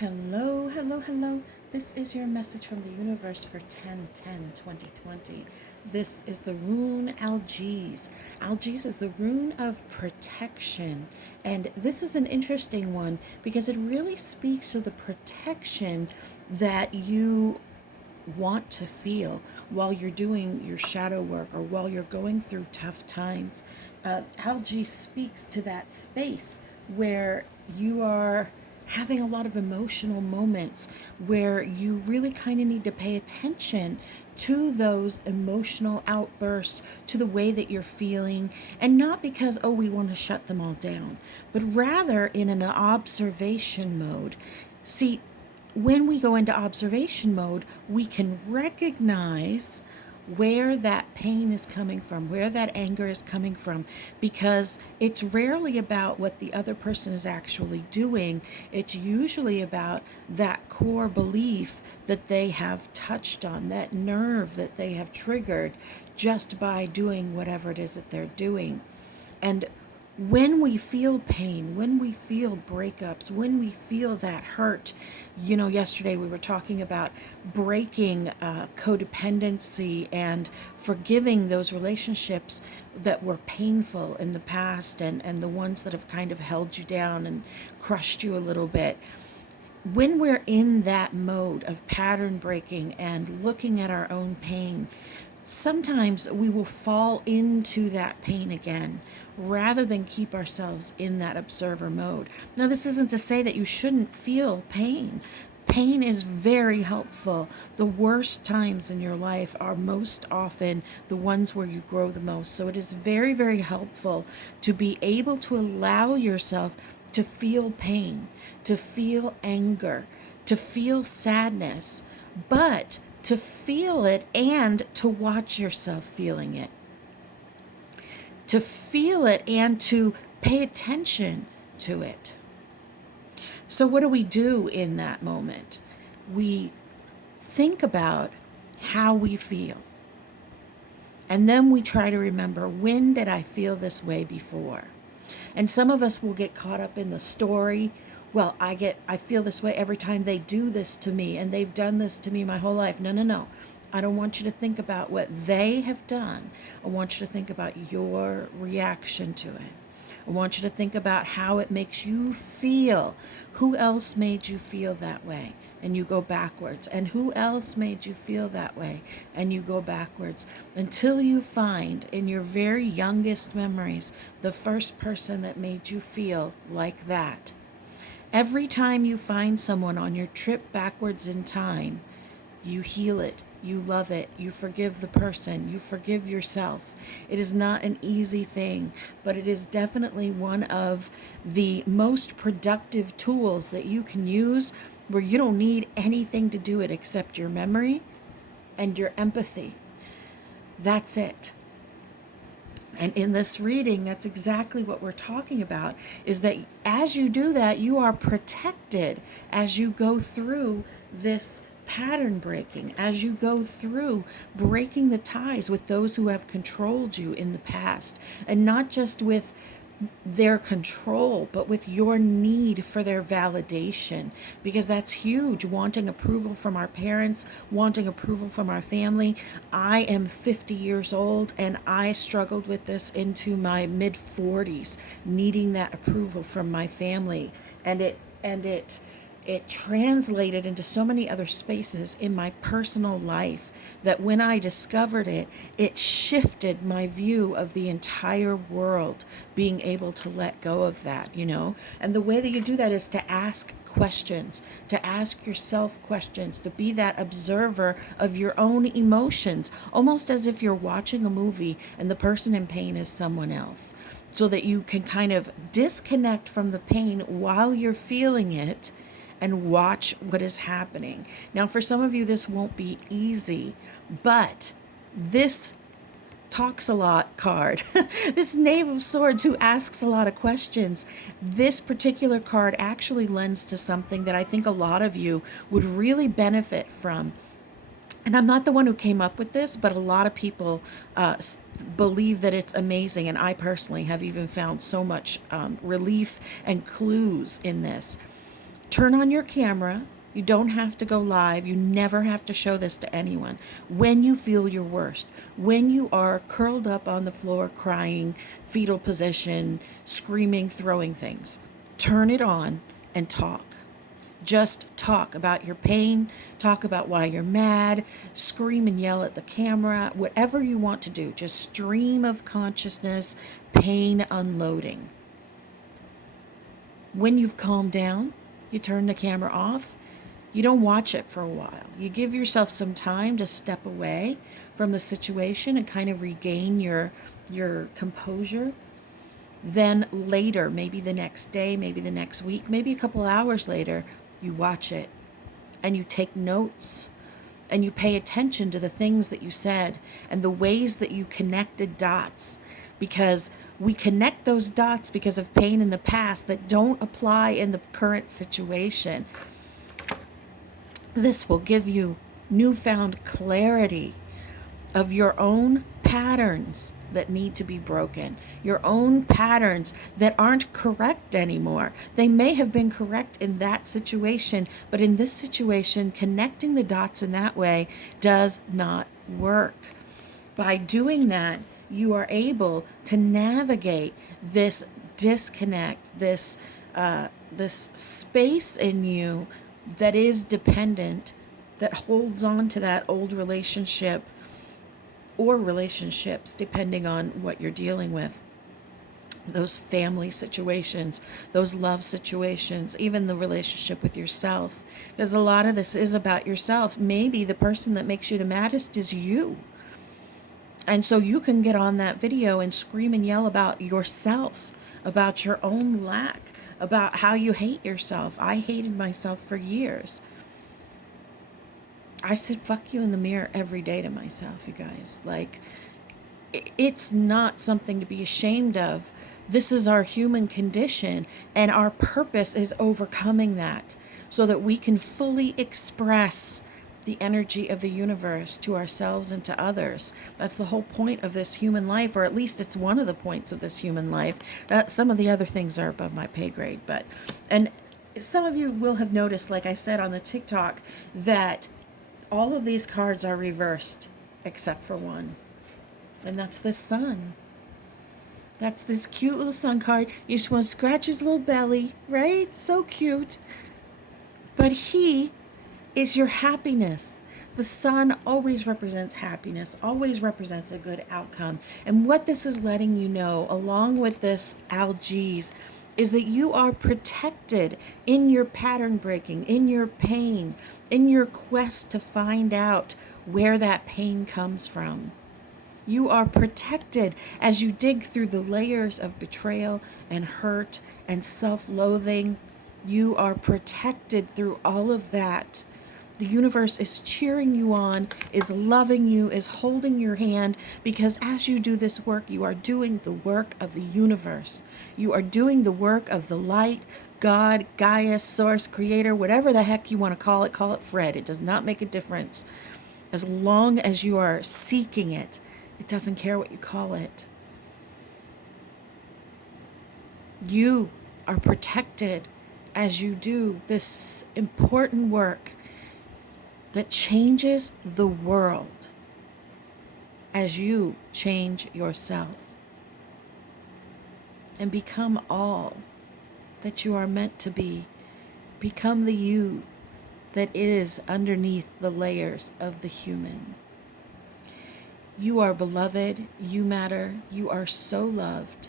Hello, hello, hello. This is your message from the universe for 10/10/2020. This is the rune Algiz. Algiz is the rune of protection. And this is an interesting one because it really speaks to the protection that you want to feel while you're doing your shadow work or while you're going through tough times. Algae speaks to that space where you are having a lot of emotional moments where you really kind of need to pay attention to those emotional outbursts, to the way that you're feeling, and not because, oh, we want to shut them all down, but rather in an observation mode. See, when we go into observation mode, we can recognize where that pain is coming from, where that anger is coming from, because it's rarely about what the other person is actually doing. It's usually about that core belief that they have touched on, that nerve that they have triggered just by doing whatever it is that they're doing. And when we feel pain, when we feel breakups, when we feel that hurt, yesterday we were talking about breaking codependency and forgiving those relationships that were painful in the past, and the ones that have kind of held you down and crushed you a little bit. When we're in that mode of pattern breaking and looking at our own pain, sometimes we will fall into that pain again rather than keep ourselves in that observer mode. Now, this isn't to say that you shouldn't feel pain. Pain is very helpful. The worst times in your life are most often the ones where you grow the most. So it is very, very helpful to be able to allow yourself to feel pain, to feel anger, to feel sadness, but to feel it and to watch yourself feeling it. To feel it and to pay attention to it. So, what do we do in that moment? We think about how we feel. And then we try to remember, when did I feel this way before? And some of us will get caught up in the story. Well, I feel this way every time they do this to me, and they've done this to me my whole life. No, no, no. I don't want you to think about what they have done. I want you to think about your reaction to it. I want you to think about how it makes you feel. Who else made you feel that way? And you go backwards. And who else made you feel that way? And you go backwards until you find in your very youngest memories the first person that made you feel like that. Every time you find someone on your trip backwards in time, you heal it. You love it. You forgive the person. You forgive yourself. It is not an easy thing, but it is definitely one of the most productive tools that you can use, where you don't need anything to do it except your memory and your empathy. That's it. And in this reading, that's exactly what we're talking about, is that as you do that, you are protected as you go through this pattern breaking, as you go through breaking the ties with those who have controlled you in the past, and not just with their control, but with your need for their validation, because that's huge. Wanting approval from our parents, wanting approval from our family. I am 50 years old, and I struggled with this into my mid 40s, needing that approval from my family, and it translated into so many other spaces in my personal life that when I discovered it, it shifted my view of the entire world, being able to let go of that. And the way that you do that is to ask questions, to ask yourself questions, to be that observer of your own emotions, almost as if you're watching a movie and the person in pain is someone else, so that you can kind of disconnect from the pain while you're feeling it and watch what is happening. Now, for some of you, this won't be easy, but this talks a lot card, this Knave of Swords who asks a lot of questions, this particular card actually lends to something that I think a lot of you would really benefit from. And I'm not the one who came up with this, but a lot of people believe that it's amazing. And I personally have even found so much relief and clues in this. Turn on your camera. You don't have to go live. You never have to show this to anyone. When you feel your worst, when you are curled up on the floor crying, fetal position, screaming, throwing things, turn it on and talk. Just talk about your pain, talk about why you're mad, scream and yell at the camera, whatever you want to do. Just stream of consciousness, pain unloading. When you've calmed down, you turn the camera off. You don't watch it for a while. You give yourself some time to step away from the situation and kind of regain your composure. Then later, maybe the next day, maybe the next week, maybe a couple hours later, you watch it and you take notes and you pay attention to the things that you said and the ways that you connected dots, because we connect those dots because of pain in the past that don't apply in the current situation. This will give you newfound clarity of your own patterns that need to be broken, your own patterns that aren't correct anymore. They may have been correct in that situation, but in this situation, connecting the dots in that way does not work. By doing that, you are able to navigate this disconnect, this space in you that is dependent, that holds on to that old relationship or relationships, depending on what you're dealing with. Those family situations, those love situations, even the relationship with yourself. Because a lot of this is about yourself. Maybe the person that makes you the maddest is you. And so you can get on that video and scream and yell about yourself, about your own lack, about how you hate yourself. I hated myself for years. I said, fuck you in the mirror every day to myself, you guys. Like, it's not something to be ashamed of. This is our human condition, and our purpose is overcoming that so that we can fully express the energy of the universe to ourselves and to others. That's the whole point of this human life, or at least it's one of the points of this human life. Some of the other things are above my pay grade, and some of you will have noticed, like I said on the TikTok, that all of these cards are reversed except for one. And that's the sun. That's this cute little sun card. You just want to scratch his little belly, right? So cute. But he is your happiness. The sun always represents happiness, always represents a good outcome. And what this is letting you know, along with this algaes, is that you are protected in your pattern breaking, in your pain, in your quest to find out where that pain comes from. You are protected as you dig through the layers of betrayal and hurt and self-loathing. You are protected through all of that. The universe is cheering you on, is loving you, is holding your hand, because as you do this work, you are doing the work of the universe. You are doing the work of the light, God, Gaia, Source, Creator, whatever the heck you want to call it Fred. It does not make a difference. As long as you are seeking it, it doesn't care what you call it. You are protected as you do this important work that changes the world as you change yourself and become all that you are meant to be. Become the you that is underneath the layers of the human. You are beloved, you matter, you are so loved.